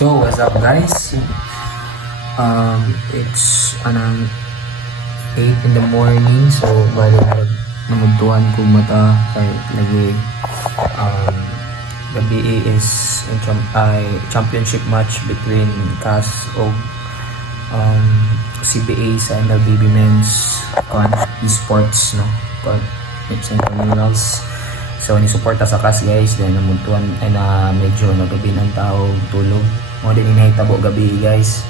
So, what's up guys? It's 8 in the morning. So, bali nanguntuhan ko mata kay lagi gabi is championship match between CAS o CBA sa MLBB Men's esports, no? It's intramurals. So ni-suporta sa CAS guys, then namuntuan ay na medyo nagabi ng tao tulog. Mo din inahitabo gabi guys.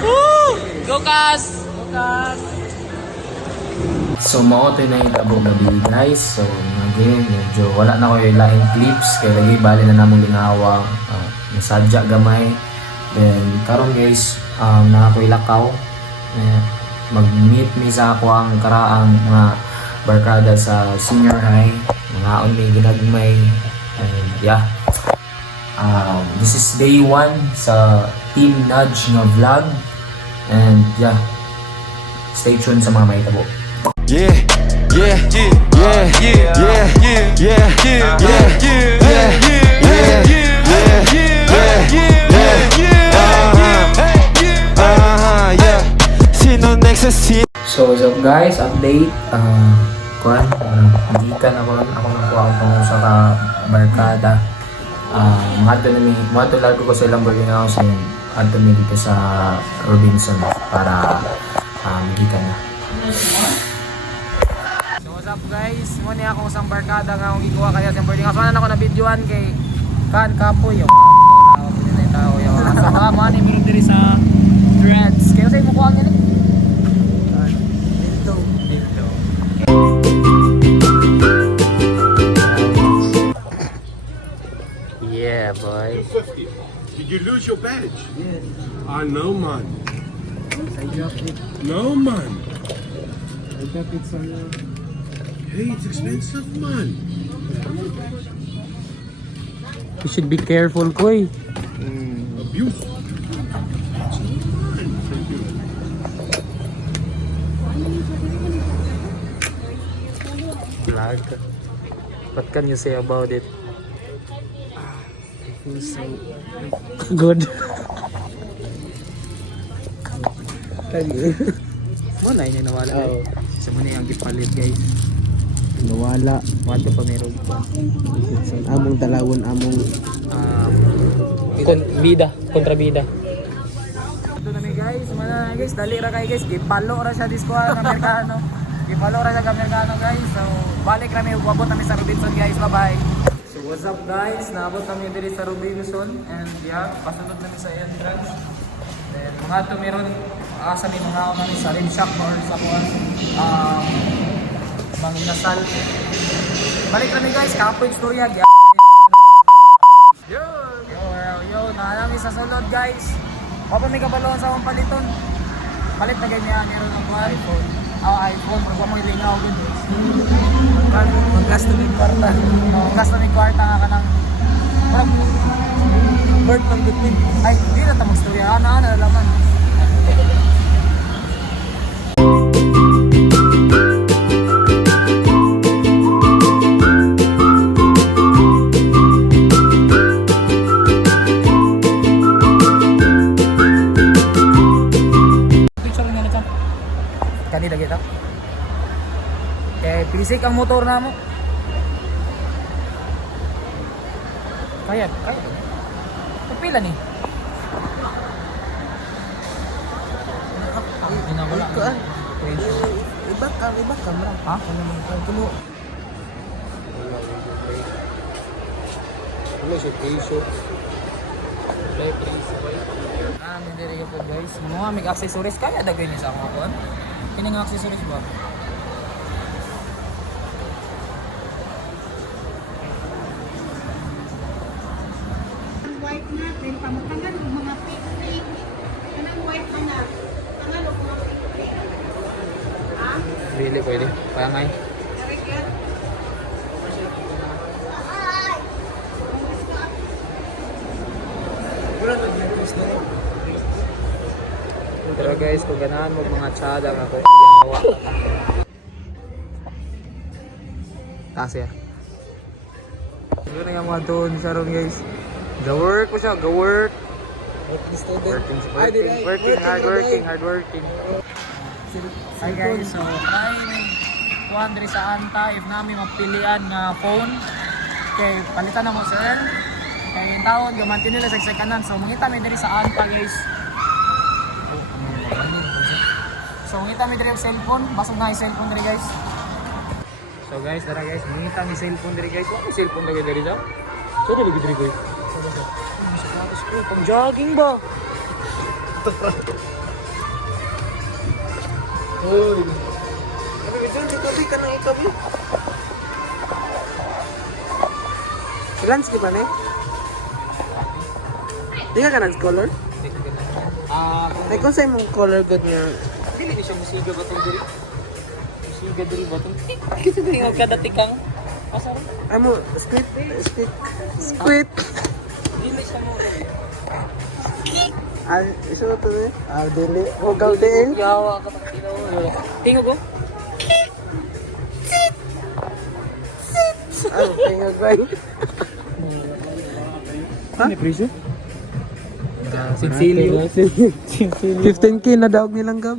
Woo! Go CAS! Go CAS! So mao to inahitabo gabi guys. So ngayon medyo wala na ko yung laing clips kay lagi bali na namong ginawa nasadya gamay. Then karon guys, na ako'y lakaw mag-meet mi sa ako ang karaang mga barkada sa senior high, mga on may ginagmay, and yeah, this is day 1 sa Team Nudge nga vlog, and yeah, stay tuned sa mga mahitabo. Yeah, yeah, yeah, yeah, yeah, yeah, yeah, yeah, yeah, yeah, yeah. Sino next scene? So what's up guys, update. Gikan ako nakuha ko sa barkada. Mga largo ko sa Lamborghini House and adto mi dito sa Robinson para gikan na. So what's up guys? Muna akong isang barkada nga akong gikuha kaya sa boarding house. Wala na ako na videoan kay Kan Kapoy. Yung tao ko din tao yung sa mga money meron diri sa dreads. Kaya sa imo kuha nila. Yeah, boy. 50. Did you lose your badge? Yes. No, man. I dropped it. No, man. I dropped it somewhere. Hey, it's expensive, man. You should be careful, Koy. Abuse. Vlog. What can you say about it? So good. Wala yun yung nawala. Oh. Sa muna yung gipalit guys. Nawala. Wato pa meron pa. Among talawon, among kontrabida. Ito na guys, mana guys, dali ra kay guys, gipalo ra siya diskuha ng Amerikano. Gipalo ra siya ng Amerikano guys. So balik kami uabot kami sa Robinson guys. Bye-bye. So what's up guys, naabot kami diri sa Robinson and yeah, pasunod kami sa entrance. Then mga ito meron asa may mga kami sa rim shop or sa mga manginasal. Balik kami guys, kapoy istorya. Yo, naanami sa sulod guys. Papa may kabalon sa akong paliton. Palit na ganyan, meron ng iPhone. iPhone, magwa mo ilingaw gud. Maggasto ng kwarta. Maggasto ng kwarta nga kanang bird ng gutin. Ay, hindi na tamang storya. Ano laman. Kanina kita. Pisik ang motor na mo. Kaya. Pila ni? Wala. iba kamera. Ha? Kuno. Wala siya piso. Hindi rin po guys. Mga may accessories kaya dagay ni sa ako. Kini nga accessories ba? White natin, pamutangan ng mga pink-pink. Kanang white na tangan ng mga pink-pink. Really pwede. Kaya ngay. Pero guys, kung ganahan mo mga tsada nga ko, yawa. Taas ya. Siguro na yung mga doon siya ron guys. Ga-work ko siya, ga-work. Working student. Hardworking. Hi guys, so try kuhan diri sa Anta if nami mapilian nga phone. Okay, palitan na mo sir. Kaya yung taon, gamantin nila sa kanan. So mangita mi diri sa Anta guys. So mangita mi diri sa cellphone, basag na yung cellphone diri guys. So guys, tara guys, mangita mi cellphone diri guys. Ano cellphone diri daw? So diri guys. Pang jogging ba? Uy. Ano video si Toby ka nang ikaw eh. Landscape man eh. Di ka nang color? Ay kung sa'yo mong color good nga. Dili ni siya musiga ba itong diri? Musiga diri ba itong? Kasi diri nga kada tikang. Asa rin? Amo, squid. Dili siya mo. Iso to eh. Dili. O gawdin. Yawa ka pag tinaw. Tingog ko? Tingog ba? Ano presyo? Sinsilio. 15k na daog nilang gab.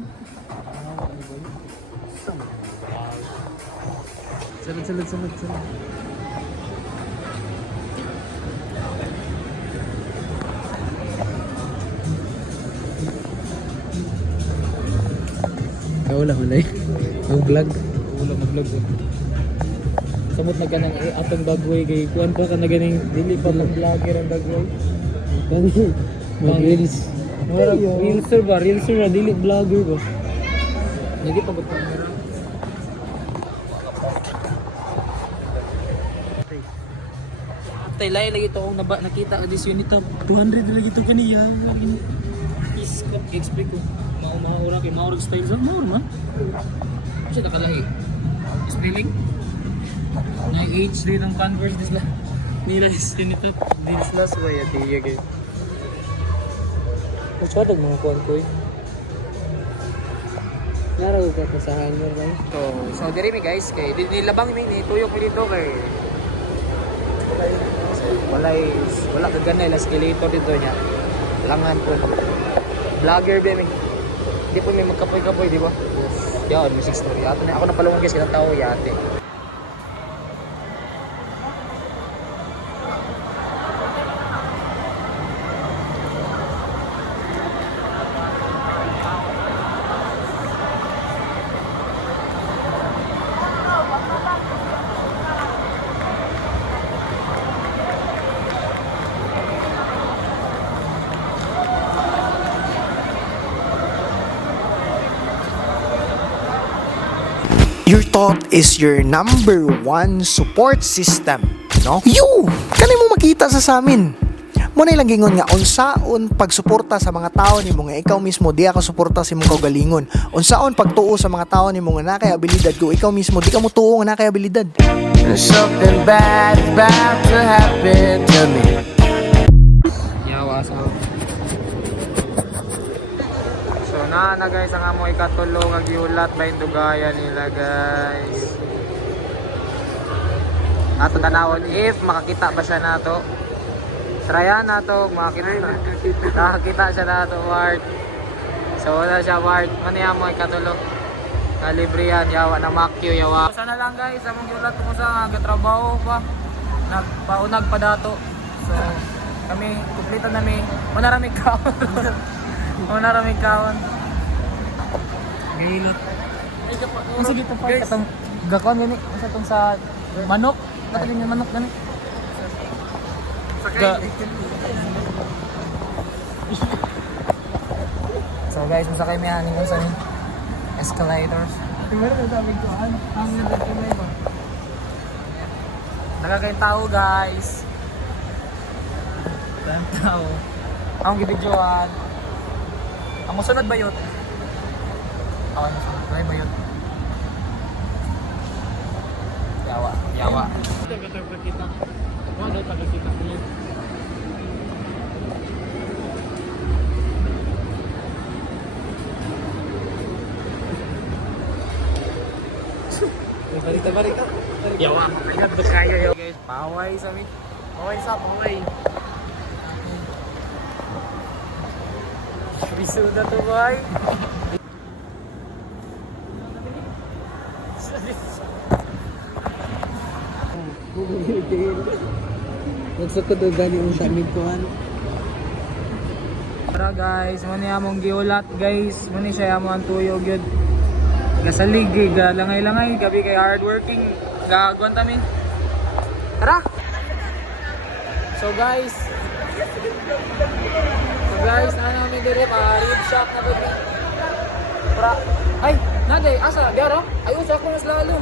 Salad. Wala. Ang vlog. Wala mag-vlog ko. Samot na ka ng atong bagway kay kuan pa ka na ganing dili pa lang vlogger ang bagway. Mag-reels. Reelser ba dili vlogger ba? Lagi pa ba camera? Tay lagi to akong nakita this unit tab 200 lagi to kaniya. Is explain ko. Maura kay maurag style sa maur man. Kasi nakalahi. Spelling. Na age din ng Converse nila. Nila is unit tab. This last way at iya kay. Masyadong mga kuwan ko eh. Naraw ka sa hanger ba? So diri mi guys, kay nilabang mi ni tuyok mi dito kay wala ka ganay la escalator dito niya. Langan po. Vlogger ba mi? Di po may magkapoy-kapoy, di ba? Yes. Yan, music story. Ako na palungan guys, kitang tao yate. Your thought is your number one support system, no? You! Kanay mo makita sa amin. Muna ilang gingon nga, unsaon pagsuporta sa mga tao ni mo nga ikaw mismo di ako suporta sa imong kaugalingon. Unsaon pagtuo sa mga tao ni mo nga nakay abilidad ko ikaw mismo di ka mo tuo nga nakay abilidad. Something bad is about to happen to me. Yawa sa So na guys, ang amoy katulong ang giulat ba yung dugaya nila guys. Ato tanawon if makakita ba siya nato. Tryan nato, makakita siya nato Ward. So wala siya Ward. Ano yung amoy katulong? Kalibrihan, yawa na makyo yawa. Sana lang guys, among giulat ko sa gatrabaho pa. Nagpaunag pa dato. So kami kumpleto na mi. Manarami kaon. Manarami kaon. Gilot. Unsa dito pa katong gakon gani? Unsa tong sa manok? Katong yung manok gani. So guys, masakay mi ani kung sa escalators. Nagagayang tao guys. Nagagayang tao. Ang gibidyoan. Ang musunod ba yun? Ako ang musunod ba yun? Yawa. Kita. Wala pagkita niyo. Barita. Yawa, ingat ba kayo yo guys? Paway sa mi. Paway. episode na to, boy. Nagsakudugan yung sa aming kuhan. Para guys, mani among giulat guys, mani siya among tuyog yun. Gasalig, langay-langay, gabi kay hardworking, gagawin kami. Tara! So guys, na namin dire, rib shop na ba? Para, ay, naday, asa, diaro? Ayun, sa ako mas lalong.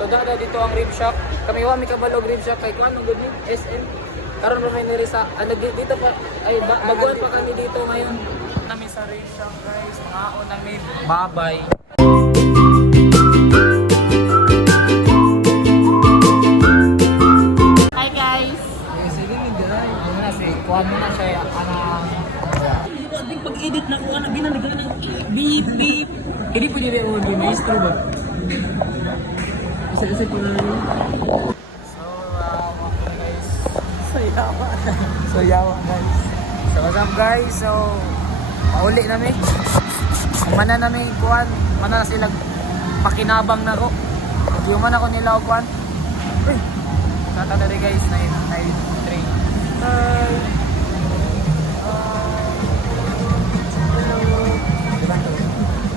So dada dito ang rib shop. Kami wami kabalog rib shop kay kuan ng good ni SM. Karon pa may niri sa dito pa ay baguhan pa kami dito ngayon. Kami sa rib shop guys. Mga unang may babay. Hi guys! Sige ni guys. Ano na si kuan mo na siya anang pag-edit na ko ana binaligan ng beep beep. Hindi po dire mo di maestro ba? Isa-isa po na rin. Guys. So yawa guys. So what's up guys? So pauli nami. Mana nami kuan, mana na sila pakinabang na ko. Di man ako nila og kuan. Uy. Tata na rin guys, 993. Hi.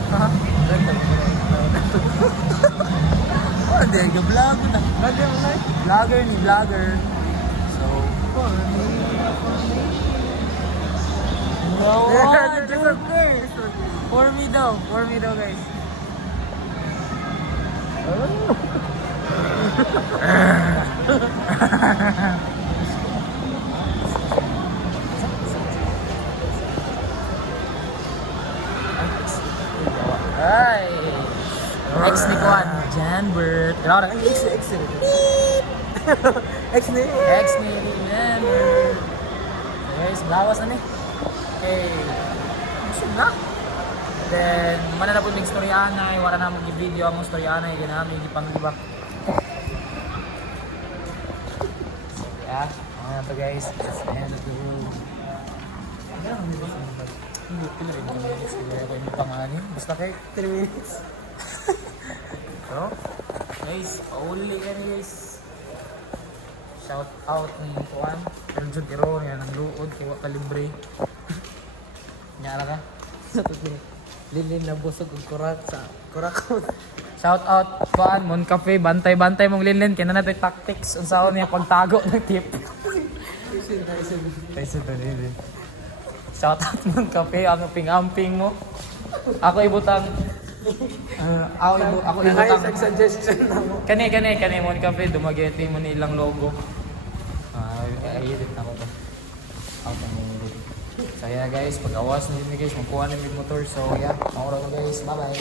Ha? Hindi, vlog na. Vlogger mo na. Vlogger ni vlogger. So, wow, for me daw guys. Ay, ex ni Kuan, Janbert. Grabe na ex. Ex ni Janbert. Guys, bawas na ni. Okay. Busog na. Then, mana na po ng storyanay, wala na mag-video ang storyanay, ginami, gipang-gibak. So, yeah, mga to guys, let's end the video. Hindi, pila rin 2 minutes, hindi ako yung panganin, basta kay 3 minutes. So, guys, pauli ka guys. Shout out ng Kuan, pero dyan kiro, yan ang luod, kiwa kalibre. Nyara ka? Lilin na busog ang kurak sa kurakon. Shout out Kuan, Mon Cafe, bantay-bantay mong linlin, kaya na natin tactics, unsaon niya pagtago ng tip. Kaysa to nilin. Shout out Mon Cafe, ang ping-amping mo. Ako ibutang, ako ibutang. Suggestion na mo. Kani Mon Cafe, dumageti mo nilang logo. Ay-edit na ko to. Out ang mga So yeah guys, pag-awas na din guys, magkuha na yung motor. So yeah, maura na guys, bye bye.